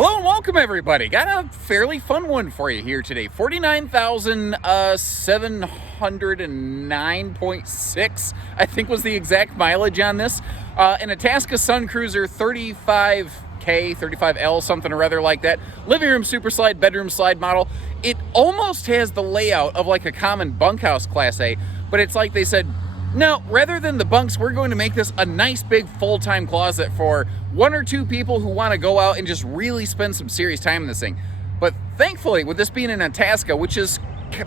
Hello and welcome, everybody. Got a fairly fun one for you here today. 49,709.6, I think was the exact mileage on this. An Itasca Suncruiser 35K, 35L, something or other like that. Living room super slide, bedroom slide model. It almost has the layout of like a common bunkhouse Class A, but it's like they said, no, rather than the bunks, we're going to make this a nice big full-time closet for one or two people who want to go out and just really spend some serious time in this thing. But thankfully, with this being an Itasca, which is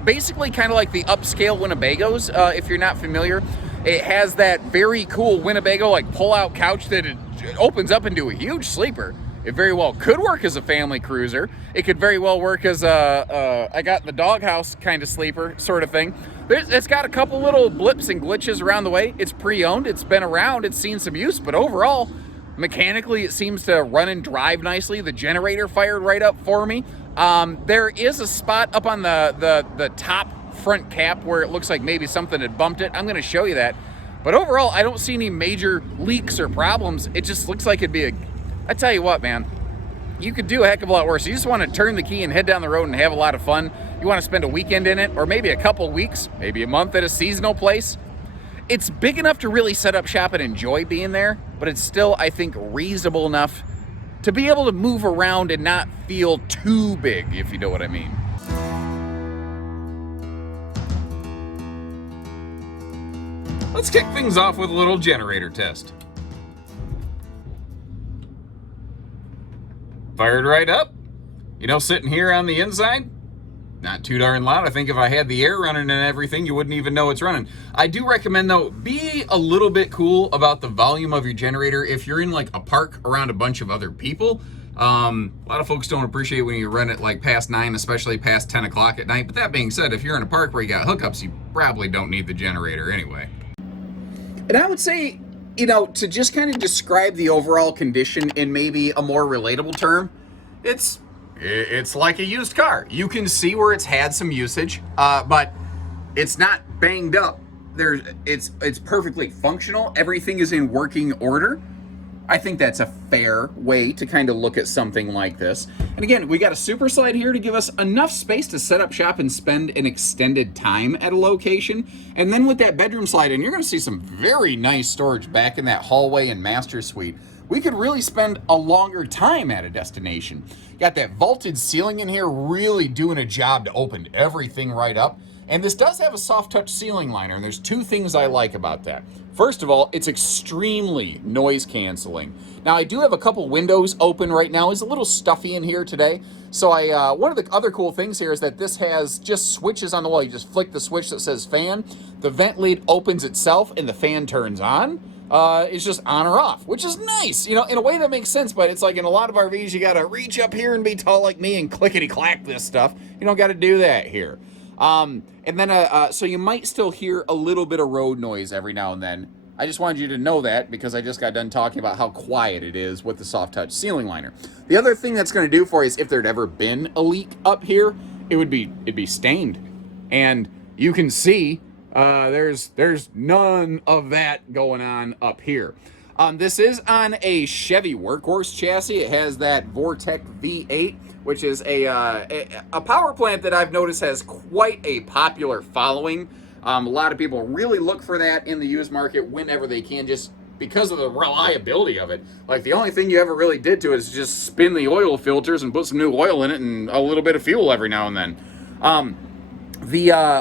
basically kind of like the upscale Winnebagos, if you're not familiar, it has that very cool Winnebago like pull-out couch that it opens up into a huge sleeper. It very well could work as a family cruiser. It could very well work as a I got in the doghouse kind of sleeper sort of thing. It's got a couple little blips and glitches around the way. It's pre-owned. It's been around. It's seen some use. But overall, mechanically, it seems to run and drive nicely. The generator fired right up for me. There is a spot up on the top front cap where it looks like maybe something had bumped it. I'm going to show you that. But overall, I don't see any major leaks or problems. It just looks like it'd be I tell you what, man, you could do a heck of a lot worse. You just want to turn the key and head down the road and have a lot of fun. You want to spend a weekend in it, or maybe a couple weeks, maybe a month at a seasonal place. It's big enough to really set up shop and enjoy being there, but it's still, I think, reasonable enough to be able to move around and not feel too big, if you know what I mean. Let's kick things off with a little generator test. Fired right up. You know, sitting here on the inside, not too darn loud. I think if I had the air running and everything, you wouldn't even know it's running. I do recommend, though, be a little bit cool about the volume of your generator if you're in like a park around a bunch of other people. A lot of folks don't appreciate when you run it like past 9, especially past 10 o'clock at night. But that being said, if you're in a park where you got hookups, you probably don't need the generator anyway. And I would say, you know, to just kind of describe the overall condition in maybe a more relatable term, it's like a used car. You can see where it's had some usage, but it's not banged up. It's perfectly functional. Everything is in working order. I think that's a fair way to kind of look at something like this. And again, we got a super slide here to give us enough space to set up shop and spend an extended time at a location. And then with that bedroom slide in, you're going to see some very nice storage back in that hallway and master suite. We could really spend a longer time at a destination. Got that vaulted ceiling in here really doing a job to open everything right up. And this does have a soft touch ceiling liner, and there's two things I like about that. First of all, it's extremely noise canceling. Now, I do have a couple windows open right now. It's a little stuffy in here today. So one of the other cool things here is that this has just switches on the wall. You just flick the switch that says fan. The vent lid opens itself and the fan turns on. It's just on or off, which is nice. You know, in a way that makes sense, but it's like in a lot of RVs, you got to reach up here and be tall like me and clickety-clack this stuff. You don't got to do that here. And then, so you might still hear a little bit of road noise every now and then. I just wanted you to know that because I just got done talking about how quiet it is with the soft touch ceiling liner. The other thing that's going to do for you is if there'd ever been a leak up here, it'd be stained. And you can see, there's none of that going on up here. This is on a Chevy Workhorse chassis. It has that Vortec V8, which is a power plant that I've noticed has quite a popular following. A lot of people really look for that in the used market whenever they can, just because of the reliability of it. Like, the only thing you ever really did to it is just spin the oil filters and put some new oil in it and a little bit of fuel every now and then.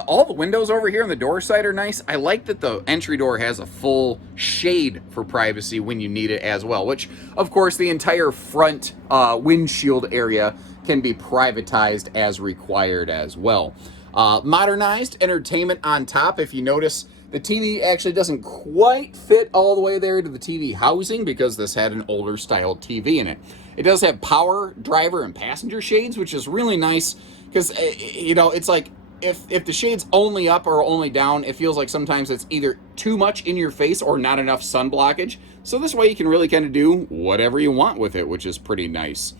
All the windows over here on the door side are nice. I like that the entry door has a full shade for privacy when you need it as well, which, of course, the entire front windshield area can be privatized as required as well. Modernized entertainment on top. If you notice, the TV actually doesn't quite fit all the way there to the TV housing because this had an older style TV in it. It does have power, driver, and passenger shades, which is really nice because, you know, it's like, if the shade's only up or only down, it feels like sometimes it's either too much in your face or not enough sun blockage. So this way you can really kind of do whatever you want with it, which is pretty nice.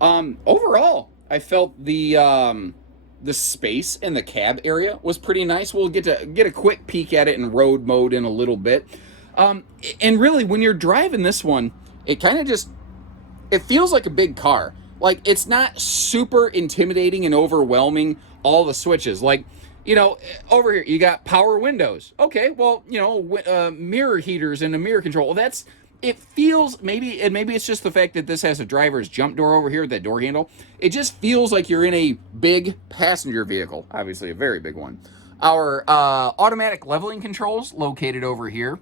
Overall, I felt the space in the cab area was pretty nice. We'll get a quick peek at it in road mode in a little bit. And really, when you're driving this one, it kind of just, it feels like a big car. like, it's not super intimidating and overwhelming, all the switches. Like, you know, over here, you got power windows. Okay, well, you know, mirror heaters and a mirror control. Well, that's, it feels, maybe, and maybe it's just the fact that this has a driver's jump door over here, that door handle. It just feels like you're in a big passenger vehicle, obviously a very big one. Our automatic leveling controls located over here.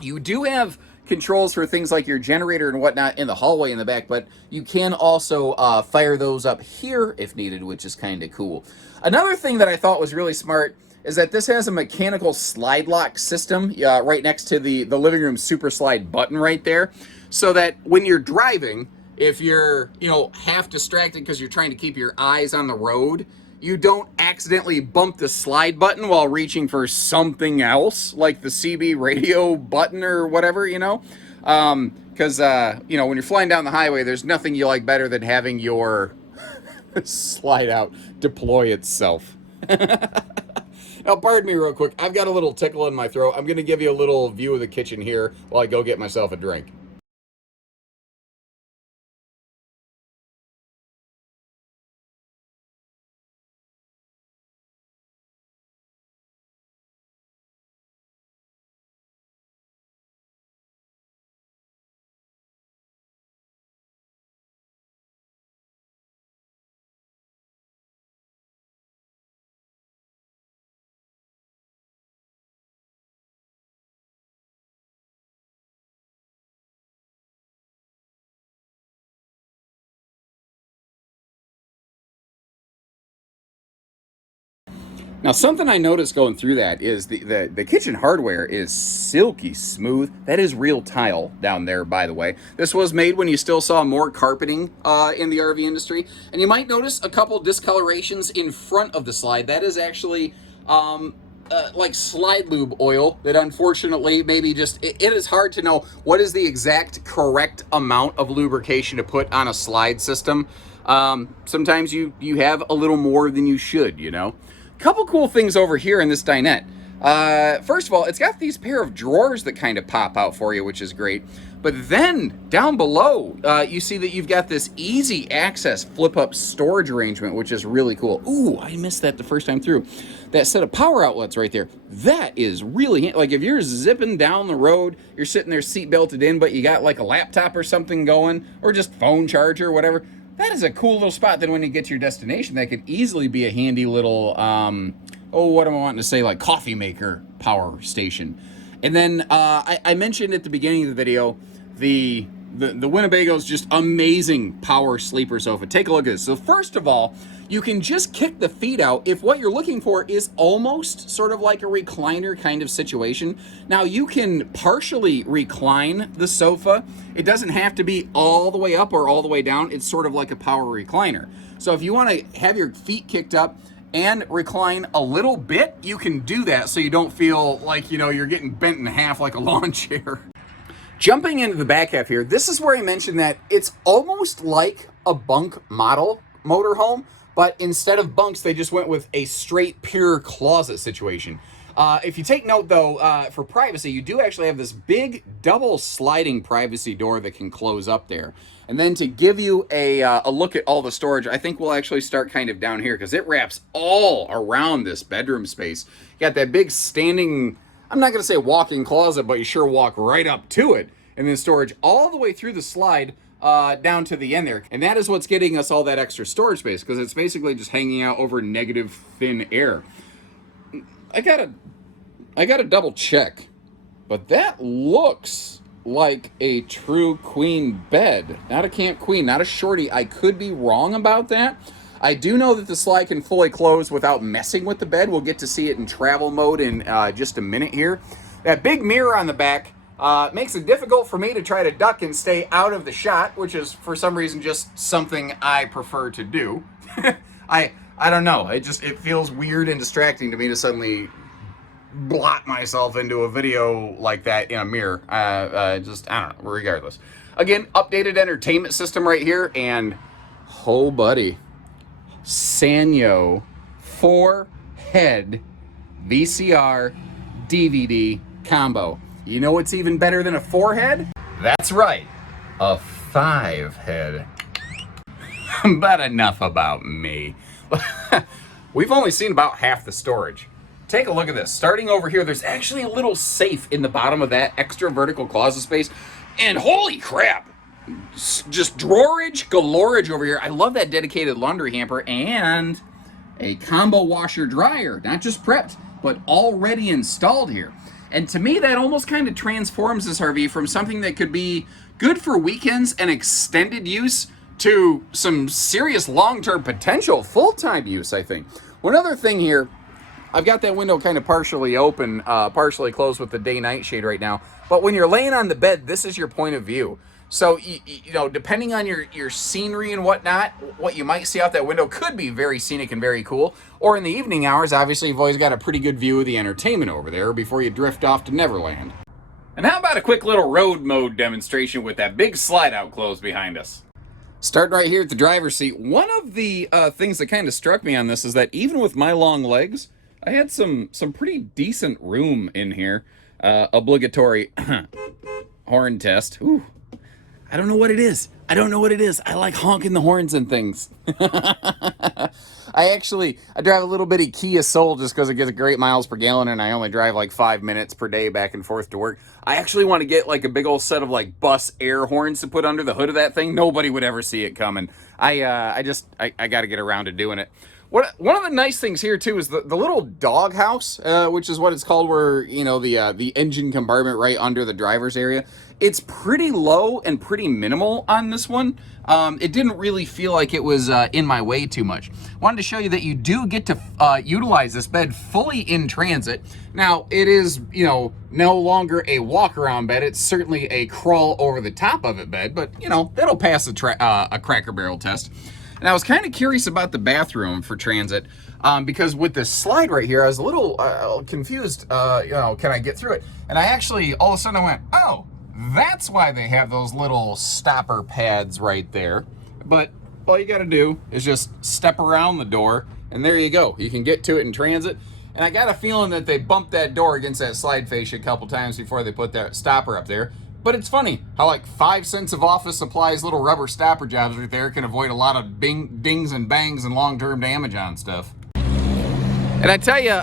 You do have controls for things like your generator and whatnot in the hallway in the back, but you can also fire those up here if needed, which is kind of cool. Another thing that I thought was really smart is that this has a mechanical slide lock system right next to the living room super slide button right there, so that when you're driving, if you're, you know, half distracted because you're trying to keep your eyes on the road, you don't accidentally bump the slide button while reaching for something else, like the CB radio button or whatever, you know? Because, you know, when you're flying down the highway, there's nothing you like better than having your slide out deploy itself. Now, pardon me real quick. I've got a little tickle in my throat. I'm going to give you a little view of the kitchen here while I go get myself a drink. Now, something I noticed going through that is the kitchen hardware is silky smooth. That is real tile down there, by the way. This was made when you still saw more carpeting in the RV industry. And you might notice a couple discolorations in front of the slide. That is actually like slide lube oil that unfortunately maybe just, it is hard to know what is the exact correct amount of lubrication to put on a slide system. Sometimes you have a little more than you should, you know. Couple cool things over here in this dinette. First of all, it's got these pair of drawers that kind of pop out for you, which is great. But then down below, you see that you've got this easy access flip-up storage arrangement, which is really cool. Ooh, I missed that the first time through. That set of power outlets right there, that is really, like if you're zipping down the road, you're sitting there seat belted in, but you got like a laptop or something going, or just phone charger or whatever, that is a cool little spot. Then when you get to your destination, that could easily be a handy little, what am I wanting to say, like coffee maker power station. And then I mentioned at the beginning of the video, the Winnebago's just amazing power sleeper sofa. Take a look at this. So first of all, you can just kick the feet out if what you're looking for is almost sort of like a recliner kind of situation. Now you can partially recline the sofa. It doesn't have to be all the way up or all the way down. It's sort of like a power recliner. So if you want to have your feet kicked up and recline a little bit, you can do that so you don't feel like, you know, you're getting bent in half like a lawn chair. Jumping into the back half here, this is where I mentioned that it's almost like a bunk model motorhome, but instead of bunks, they just went with a straight, pure closet situation. If you take note, though, for privacy, you do actually have this big double sliding privacy door that can close up there. And then to give you a look at all the storage, I think we'll actually start kind of down here because it wraps all around this bedroom space. You got that big standing, I'm not going to say walk-in closet, but you sure walk right up to it. And then storage all the way through the slide down to the end there. And that is what's getting us all that extra storage space, because it's basically just hanging out over negative thin air. I gotta double check, but that looks like a true queen bed. Not a camp queen, not a shorty. I could be wrong about that. I do know that the slide can fully close without messing with the bed. We'll get to see it in travel mode in just a minute here. That big mirror on the back makes it difficult for me to try to duck and stay out of the shot, which is for some reason just something I prefer to do. I don't know. It feels weird and distracting to me to suddenly blot myself into a video like that in a mirror. I don't know. Regardless. Again, updated entertainment system right here, and oh buddy, Sanyo 4-head VCR DVD combo. You know what's even better than a 4-head? That's right, a 5-head. But enough about me. We've only seen about half the storage. Take a look at this. Starting over here, there's actually a little safe in the bottom of that extra vertical closet space. And holy crap, just drawerage galorage over here. I love that dedicated laundry hamper and a combo washer dryer, not just prepped, but already installed here. And to me, that almost kind of transforms this RV from something that could be good for weekends and extended use to some serious long-term potential full-time use, I think. One other thing here, I've got that window kind of partially open, partially closed with the day-night shade right now. But when you're laying on the bed, this is your point of view. So, you know, depending on your scenery and whatnot, what you might see out that window could be very scenic and very cool. Or in the evening hours, obviously, you've always got a pretty good view of the entertainment over there before you drift off to Neverland. And how about a quick little road mode demonstration with that big slide-out close behind us? Starting right here at the driver's seat, one of the things that kind of struck me on this is that even with my long legs, I had some pretty decent room in here. Obligatory horn test. Ooh. I don't know what it is. I like honking the horns and things. I drive a little bitty Kia Soul just because it gets great miles per gallon, and I only drive like 5 minutes per day back and forth to work. I actually want to get like a big old set of like bus air horns to put under the hood of that thing. Nobody would ever see it coming. I got to get around to doing it. One of the nice things here too is the little dog house, which is what it's called, where, you know, the engine compartment right under the driver's area. It's pretty low and pretty minimal on this one. It didn't really feel like it was in my way too much. Wanted to show you that you do get to utilize this bed fully in transit. Now, it is, you know, no longer a walk-around bed. It's certainly a crawl over the top of it bed, but, you know, that'll pass a Cracker Barrel test. And I was kind of curious about the bathroom for transit, because with this slide right here, I was a little confused, you know, can I get through it? And I actually, all of a sudden I went, oh, that's why they have those little stopper pads right there. But all you got to do is just step around the door, and there you go. You can get to it in transit. And I got a feeling that they bumped that door against that slide fascia a couple times before they put that stopper up there. But it's funny how like 5 cents of office supplies, little rubber stopper jobs right there can avoid a lot of dings and bangs and long-term damage on stuff. And I tell you,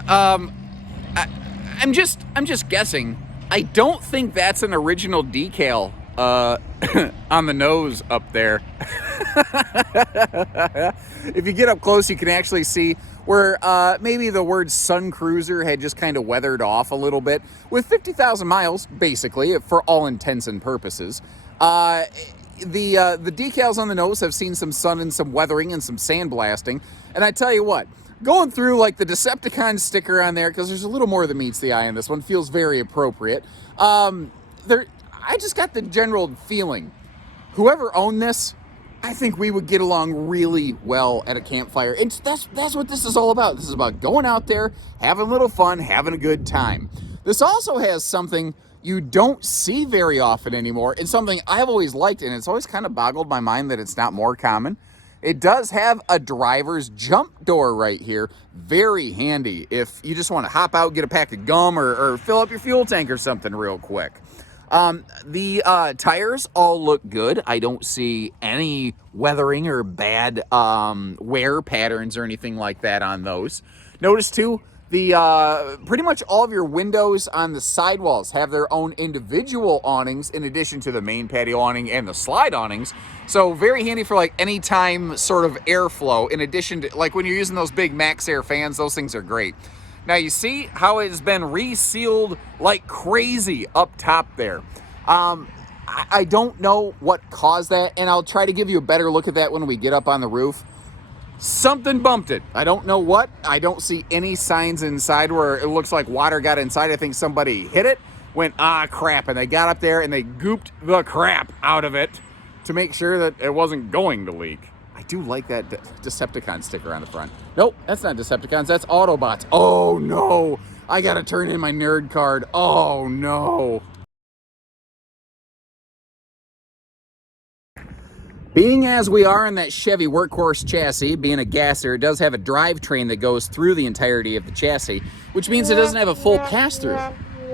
I'm just guessing. I don't think that's an original decal on the nose up there. If you get up close, you can actually see where maybe the word Suncruiser had just kind of weathered off a little bit. With 50,000 miles, basically, for all intents and purposes, the decals on the nose have seen some sun and some weathering and some sandblasting. And I tell you what, going through like the Decepticon sticker on there, because there's a little more that meets the eye in this one, feels very appropriate. I just got the general feeling, whoever owned this, I think we would get along really well at a campfire. And that's what this is all about. This is about going out there, having a little fun, having a good time. This also has something you don't see very often anymore. It's something I've always liked, and it's always kind of boggled my mind that it's not more common. It does have a driver's jump door right here. Very handy if you just want to hop out, get a pack of gum, or fill up your fuel tank or something real quick. The tires all look good. I don't see any weathering or bad wear patterns or anything like that on those. Notice too, the pretty much all of your windows on the sidewalls have their own individual awnings in addition to the main patio awning and the slide awnings. So very handy for like anytime sort of airflow, in addition to like when you're using those big Max Air fans, those things are great. Now you see how it has been resealed like crazy up top there. I don't know what caused that, and I'll try to give you a better look at that when we get up on the roof. Something bumped it. I don't know what. I don't see any signs inside where it looks like water got inside. I think somebody hit it, went, ah, crap, and they got up there and they gooped the crap out of it to make sure that it wasn't going to leak. I do like that Decepticon sticker on the front. Nope, that's not Decepticons, that's Autobots. Oh no, I gotta turn in my nerd card. Oh no. Being as we are in that Chevy Workhorse chassis, being a gasser, it does have a drivetrain that goes through the entirety of the chassis, which means it doesn't have a full pass-through.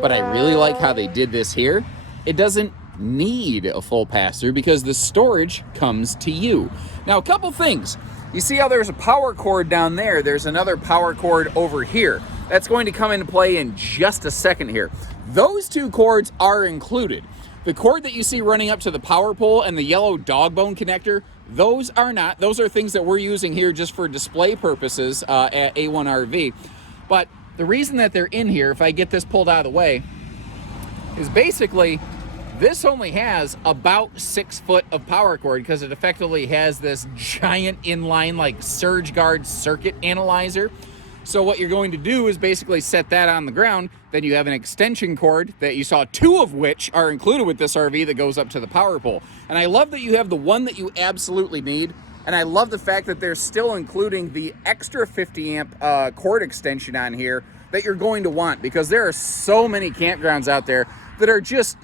But I really like how they did this here. It doesn't need a full pass-through because the storage comes to you. Now, a couple things. You see how there's a power cord down there? There's another power cord over here. That's going to come into play in just a second here. Those two cords are included. The cord that you see running up to the power pole and the yellow dog bone connector, those are not. Those are things that we're using here just for display purposes at A1RV. But the reason that they're in here, if I get this pulled out of the way, is basically this only has about 6 foot of power cord because it effectively has this giant inline like surge guard circuit analyzer. So what you're going to do is basically set that on the ground. Then you have an extension cord that you saw 2 of which are included with this RV that goes up to the power pole. And I love that you have the one that you absolutely need. And I love the fact that they're still including the extra 50 amp cord extension on here that you're going to want, because there are so many campgrounds out there that are just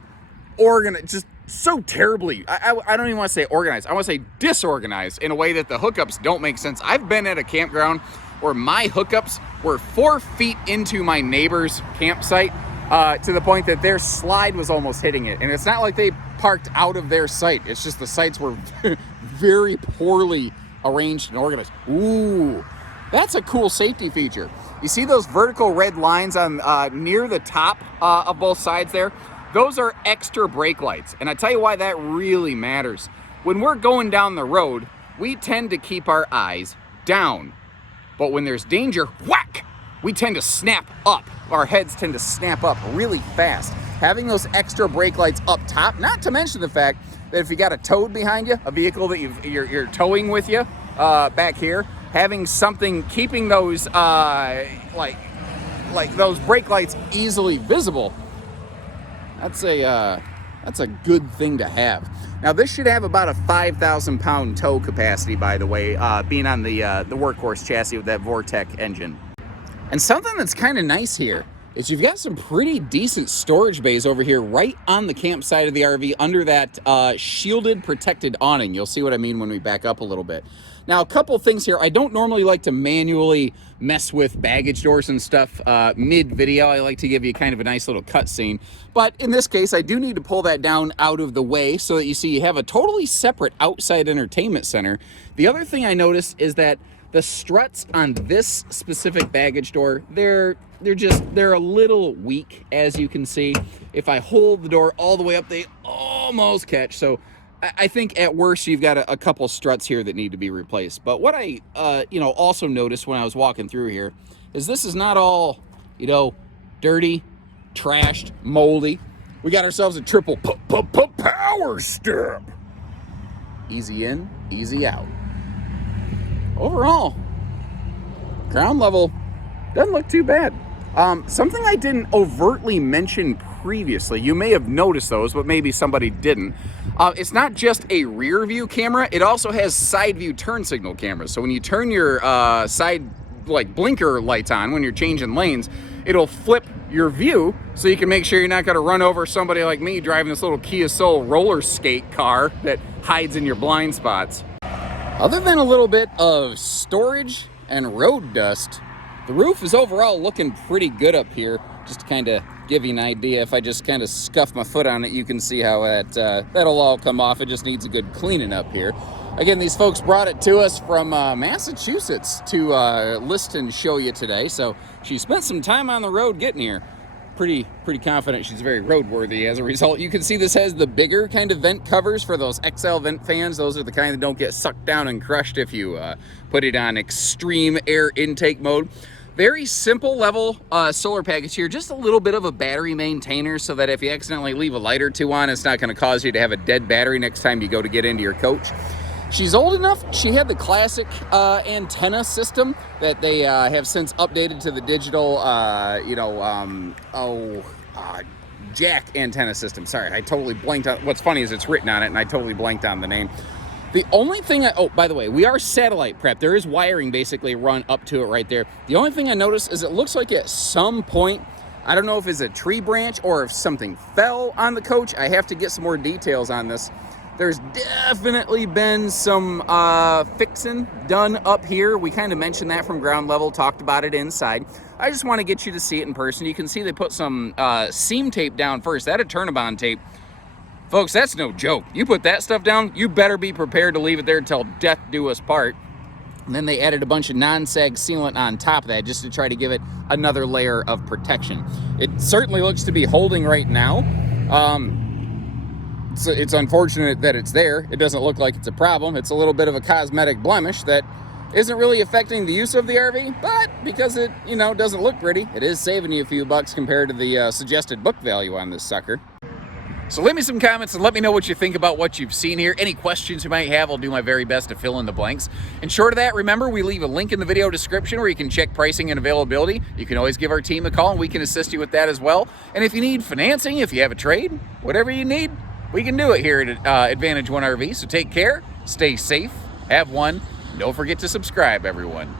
just so terribly, I don't even want to say organized, I want to say disorganized in a way that the hookups don't make sense. I've been at a campground where my hookups were 4 feet into my neighbor's campsite to the point that their slide was almost hitting it. And it's not like they parked out of their site. It's just the sites were very poorly arranged and organized. Ooh, that's a cool safety feature. You see those vertical red lines on near the top of both sides there? Those are extra brake lights. And I tell you why that really matters. When we're going down the road, we tend to keep our eyes down. But when there's danger, whack, we tend to snap up. Our heads tend to snap up really fast. Having those extra brake lights up top, not to mention the fact that if you got a toad behind you, a vehicle that you're towing with you back here, having something keeping those like those brake lights easily visible, that's a good thing to have. Now this should have about a 5,000 pound tow capacity, by the way, being on the Workhorse chassis with that Vortec engine. And something that's kind of nice here is you've got some pretty decent storage bays over here right on the campsite of the RV under that shielded protected awning. You'll see what I mean when we back up a little bit. Now, a couple things here. I don't normally like to manually mess with baggage doors and stuff mid-video. I like to give you kind of a nice little cut scene. But in this case, I do need to pull that down out of the way so that you see you have a totally separate outside entertainment center. The other thing I noticed is that the struts on this specific baggage door, they're a little weak, as you can see. If I hold the door all the way up, they almost catch. So I think at worst you've got a couple struts here that need to be replaced. But what I also noticed when I was walking through here is this is not all dirty, trashed, moldy. We got ourselves a triple power step. Easy in, easy out. Overall, ground level doesn't look too bad. Something I didn't overtly mention previously, you may have noticed those, but maybe somebody didn't. It's not just a rear view camera, it also has side view turn signal cameras. So when you turn your side blinker lights on when you're changing lanes, it'll flip your view so you can make sure you're not going to run over somebody like me driving this little Kia Soul roller skate car that hides in your blind spots. Other than a little bit of storage and road dust, the roof is overall looking pretty good up here. Just to kind of give you an idea, if I just kind of scuff my foot on it, you can see how that'll all come off. It just needs a good cleaning up here. Again, these folks brought it to us from Massachusetts to list and show you today. So she spent some time on the road getting here. Pretty confident she's very roadworthy as a result. You can see this has the bigger kind of vent covers for those XL vent fans. Those are the kind that don't get sucked down and crushed if you put it on extreme air intake mode. Very simple level solar package here. Just a little bit of a battery maintainer so that if you accidentally leave a light or two on, it's not going to cause you to have a dead battery next time you go to get into your coach. She's old enough. She had the classic antenna system that they have since updated to the digital, jack antenna system. Sorry, I totally blanked on. What's funny is it's written on it, and I totally blanked on the name. The only thing by the way, we are satellite prepped. There is wiring basically run up to it right there. The only thing I noticed is it looks like at some point, I don't know if it's a tree branch or if something fell on the coach. I have to get some more details on this. There's definitely been some fixing done up here. We kind of mentioned that from ground level, talked about it inside. I just want to get you to see it in person. You can see they put some seam tape down first. That had Turnabond tape Folks, that's no joke. You put that stuff down, you better be prepared to leave it there until death do us part. And then they added a bunch of non-sag sealant on top of that just to try to give it another layer of protection. It certainly looks to be holding right now. It's unfortunate that it's there. It doesn't look like it's a problem. It's a little bit of a cosmetic blemish that isn't really affecting the use of the RV, but because it, doesn't look pretty, it is saving you a few bucks compared to the suggested book value on this sucker. So leave me some comments and let me know what you think about what you've seen here. Any questions you might have, I'll do my very best to fill in the blanks. And short of that, remember, we leave a link in the video description where you can check pricing and availability. You can always give our team a call and we can assist you with that as well. And if you need financing, if you have a trade, whatever you need, we can do it here at Advantage One RV. So take care, stay safe, have one. Don't forget to subscribe, everyone.